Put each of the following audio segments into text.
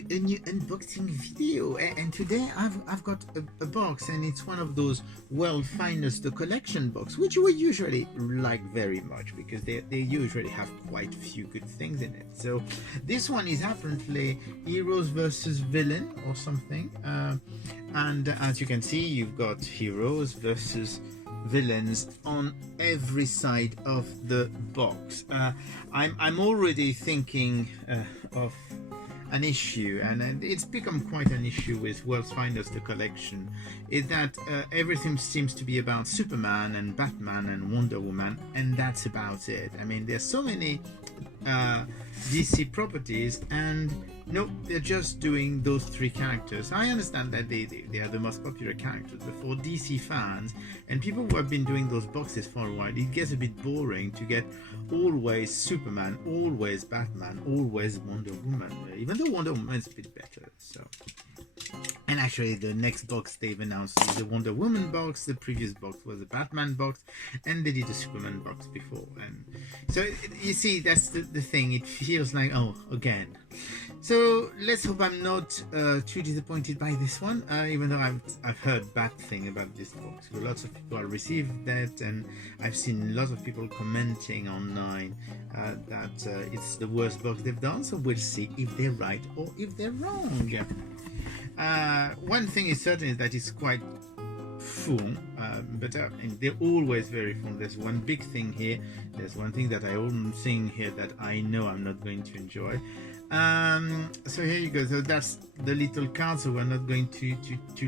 to a new unboxing video, and today I've got a box, and it's one of those World's Finest the collection box, which we usually like very much because they usually have quite a few good things in it. So this one is apparently Heroes versus Villain or something, and as you can see, you've got heroes versus villains on every side of the box. I'm already thinking of an issue, and it's become quite an issue with World's Finest the collection, is that everything seems to be about Superman and Batman and Wonder Woman, and that's about it. I mean, there's so many DC properties, and no, they're just doing those three characters. I understand that they are the most popular characters, but for DC fans and people who have been doing those boxes for a while, it gets a bit boring to get always Superman, always Batman, always Wonder Woman, even though Wonder Woman's a bit better. So, and actually the next box they've announced is the Wonder Woman box. The previous box was the Batman box, and they did a Superman box before. And so you see, that's the thing. It feels like, oh, again. So let's hope I'm not too disappointed by this one, even though I've heard bad thing about this box. So lots of people have received that, and I've seen lots of people commenting online that it's the worst box they've done. So we'll see if they're right or if they're wrong. One thing is certain is that it's quite full, but they're always very full. There's one big thing here. There's one thing that I own thing here that I know I'm not going to enjoy. So here you go. So that's the little card, so we're not going to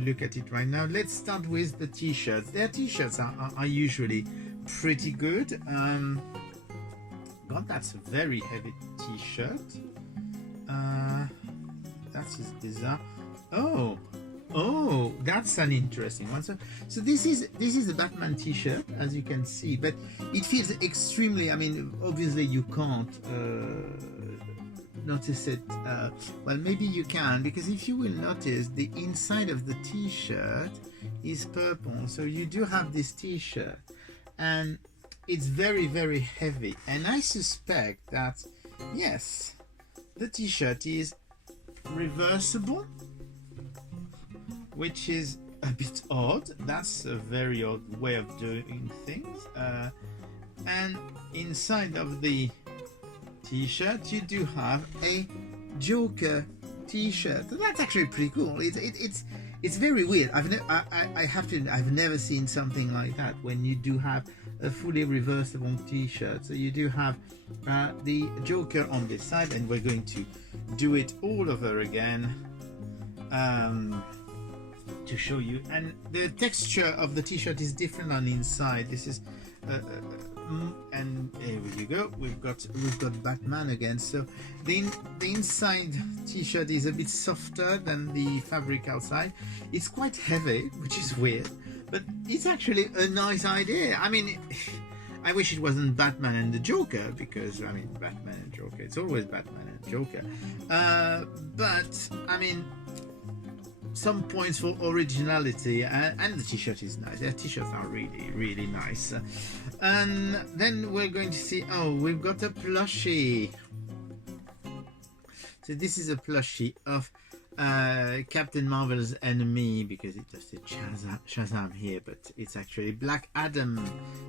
look at it right now. Let's start with the t-shirts. Their t-shirts are usually pretty good. God, that's a very heavy t-shirt. That's bizarre. Oh, that's an interesting one. So this is a Batman t-shirt, as you can see, but it feels extremely, I mean, obviously you can't notice it. Well, maybe you can, because if you will notice, the inside of the t-shirt is purple. So you do have this t-shirt, and it's very, very heavy. And I suspect that, yes, the t-shirt is reversible, which is a bit odd. That's a very odd way of doing things. And inside of the t-shirt you do have a Joker t-shirt. That's actually pretty cool. It's very weird. I've never seen something like that, when you do have a fully reversible t-shirt. So you do have the Joker on this side, and we're going to do it all over again to show you. And the texture of the t-shirt is different on the inside. This is and here you go. We've got Batman again. So the inside t-shirt is a bit softer than the fabric outside. It's quite heavy, which is weird, but it's actually a nice idea. I mean, I wish it wasn't Batman and the Joker, because I mean, Batman and Joker, it's always Batman and Joker. But I mean, some points for originality, and the t-shirt is nice. Their t-shirts are really, really nice. And then we're going to see, oh, we've got a plushie. So this is a plushie of Captain Marvel's enemy, because it just said Shazam here, but it's actually Black Adam,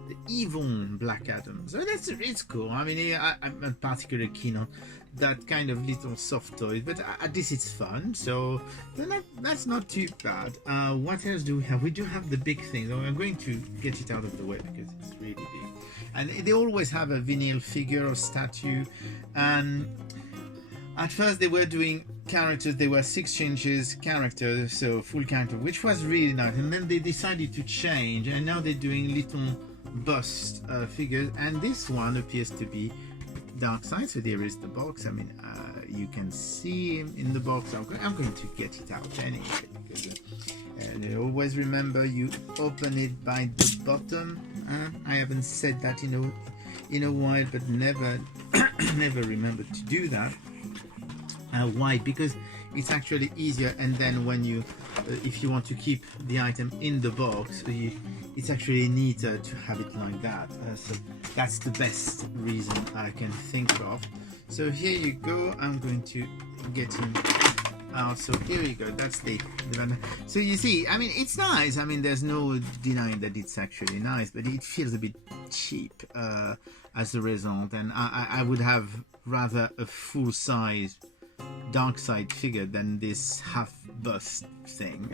the evil Black Adam. So it's cool. I mean, I'm not particularly keen on that kind of little soft toy, but at least it's fun. So that's not too bad. What else do we have? We do have the big thing. I'm going to get it out of the way because it's really big. And they always have a vinyl figure or statue. And at first they were doing characters. They were 6 inches characters, so full character, which was really nice. And then they decided to change, and now they're doing little bust figures. And this one appears to be Darkseid. So there is the box. I mean, you can see him in the box. I'm going to get it out anyway, because always remember, you open it by the bottom. I haven't said that in a while, but never never remembered to do that. Why? Because it's actually easier, and then when you if you want to keep the item in the box, it's actually neater to have it like that. So that's the best reason I can think of. So here you go. I'm going to get him So here you go. That's the. So you see, I mean, it's nice. I mean, there's no denying that it's actually nice, but it feels a bit cheap as a result. And I would have rather a full size dark side figure than this half bust thing.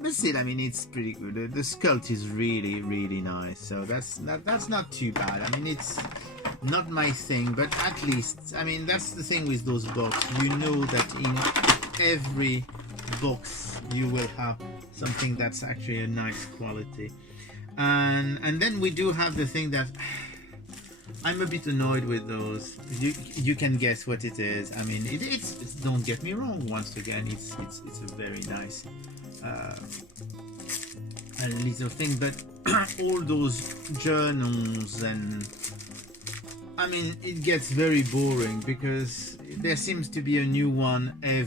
But still, I mean, it's pretty good. The sculpt is really, really nice. So that's not too bad. I mean, it's not my thing, but at least, I mean, that's the thing with those boxes. You know that in every box you will have something that's actually a nice quality. And then we do have the thing that I'm a bit annoyed with those. You can guess what it is. I mean, it's don't get me wrong. Once again, it's a very nice a little thing, but all those journals, and I mean, it gets very boring because there seems to be a new one in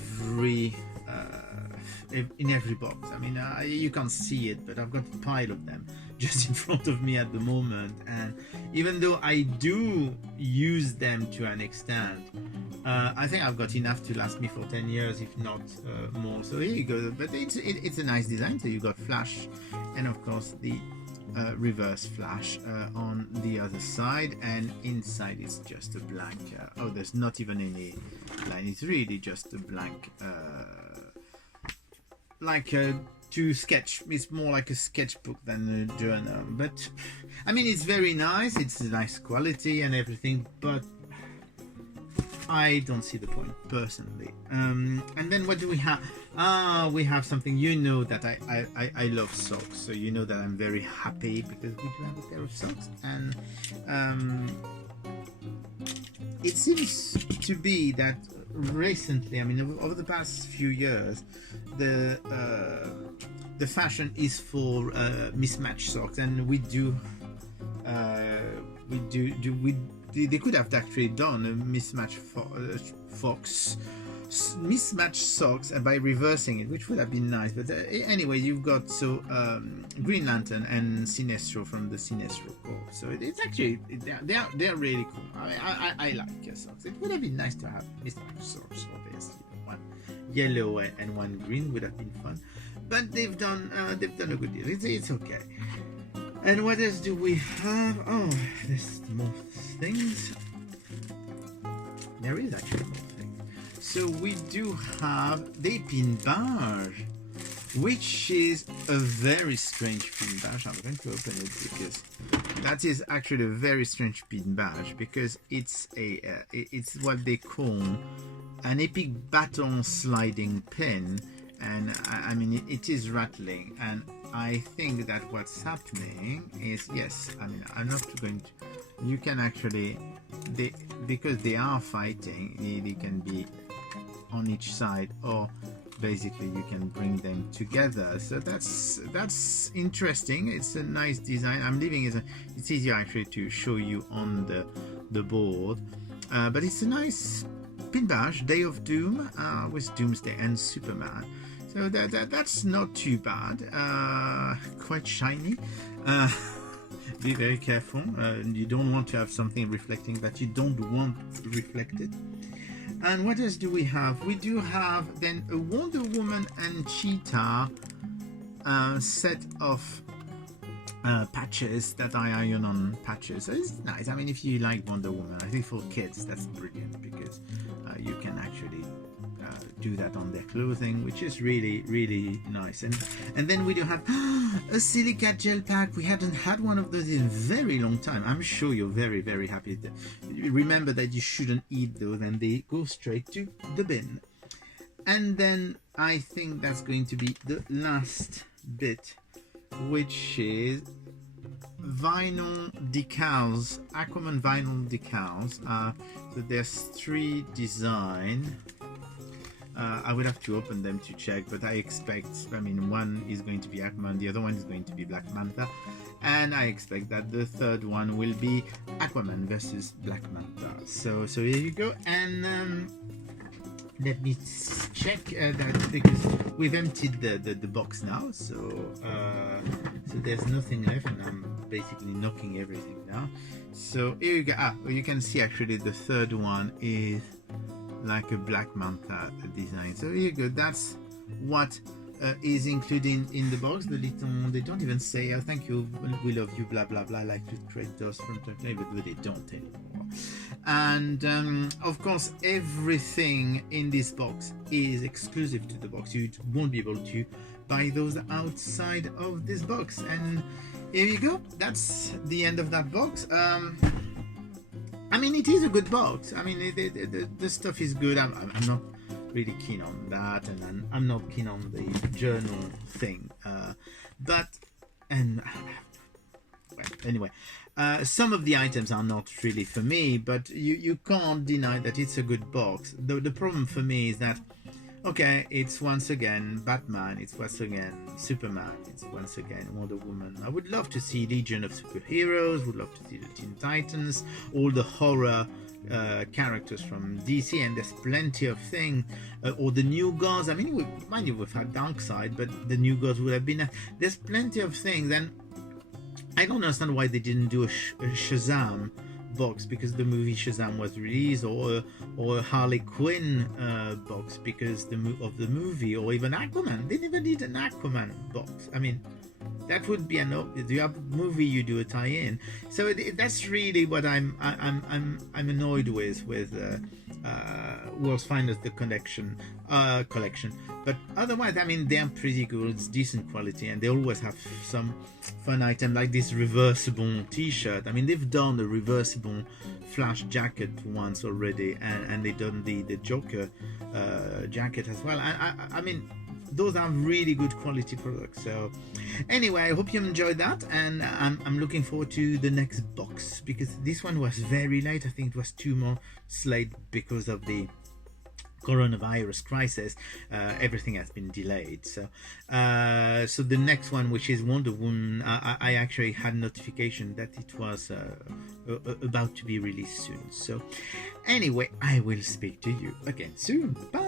every box. I mean, you can't see it, but I've got a pile of them just in front of me at the moment, and even though I do use them to an extent, I think I've got enough to last me for 10 years, if not more. So here you go. But it's a nice design. So you got flash, and of course the reverse flash on the other side, and inside it's just a blank. Oh, there's not even any line. It's really just a blank, like a to sketch. It's more like a sketchbook than a journal. But I mean, it's very nice. It's a nice quality and everything, but I don't see the point personally. And then what do we have? We have something. You know that I love socks, so you know that I'm very happy because we do have a pair of socks, and it seems to be that recently, I mean, over the past few years, the fashion is for mismatched socks, and they could have actually done a mismatched socks by reversing it, which would have been nice. But anyway, you've got Green Lantern and Sinestro from the Sinestro Corps. So it's actually they're really cool. I like your socks. It would have been nice to have mismatched socks for this. One yellow and one green would have been fun. But they've done a good deal. It's okay. And what else do we have? Oh, there's more things. There is actually more things. So we do have the pin badge, which is a very strange pin badge. I'm going to open it because that is actually a very strange pin badge, because it's it's what they call an epic baton sliding pin, and I mean it is rattling, and I think that what's happening is, yes, I mean, I'm not going to, you can actually, because they are fighting, they can be on each side, or basically you can bring them together. So that's interesting. It's a nice design. I'm leaving it, it's easier actually to show you on the board, but it's a nice pin badge, Day of Doom, with Doomsday and Superman. So that's not too bad. Quite shiny. Be very careful. You don't want to have something reflecting that you don't want reflected. And what else do we have? We do have then a Wonder Woman and Cheetah set of patches that I iron on patches. So it's nice. I mean, if you like Wonder Woman, I think for kids that's brilliant, because you can actually do that on their clothing, which is really, really nice. And then we do have a Silica gel pack. We hadn't had one of those in a very long time. I'm sure you're very, very happy. Remember that you shouldn't eat those, and they go straight to the bin. And then I think that's going to be the last bit, which is vinyl decals, Aquaman vinyl decals. So there's 3 designs. I would have to open them to check, but I expect, I mean, one is going to be Aquaman, the other one is going to be Black Manta, and I expect that the third one will be Aquaman versus Black Manta. So here you go, and let me check that, because we've emptied the box now, so there's nothing left, and I'm basically knocking everything down. So here you go. You can see actually the third one is like a Black Manta design. So here you go. That's what is included in the box. The little, they don't even say, oh, thank you, we love you, blah blah blah, like to trade dust from time to time, but they don't anymore. And of course, everything in this box is exclusive to the box. You won't be able to buy those outside of this box. And here you go. That's the end of that box. I mean, it is a good box. I mean, the stuff is good. I'm not really keen on that, and I'm not keen on the journal thing. But well, anyway, some of the items are not really for me, but you can't deny that it's a good box. The problem for me is that, okay, it's once again Batman, it's once again Superman, it's once again Wonder Woman. I would love to see Legion of Superheroes, would love to see the Teen Titans, all the horror characters from DC, and there's plenty of things, or the New Gods. I mean, mind you, we've had Darkseid, but the New Gods would have been there's plenty of things, and I don't understand why they didn't do a Shazam box because the movie Shazam was released, or a Harley Quinn box because of the movie, or even Aquaman. They never did an Aquaman box. I mean, that would be you have a movie, you do a tie-in. So that's really what I'm annoyed with World's Finest the collection. But otherwise, I mean, they're pretty good. It's decent quality, and they always have some fun item like this reversible T-shirt. I mean, they've done a reversible Flash jacket once already, and they've done the Joker jacket as well. I mean, those are really good quality products. So anyway, I hope you enjoyed that, and I'm looking forward to the next box, because this one was very late. I think it was 2 months late because of the coronavirus crisis. Everything has been delayed, so the next one, which is Wonder Woman, I actually had notification that it was about to be released soon. So anyway, I will speak to you again soon. Bye.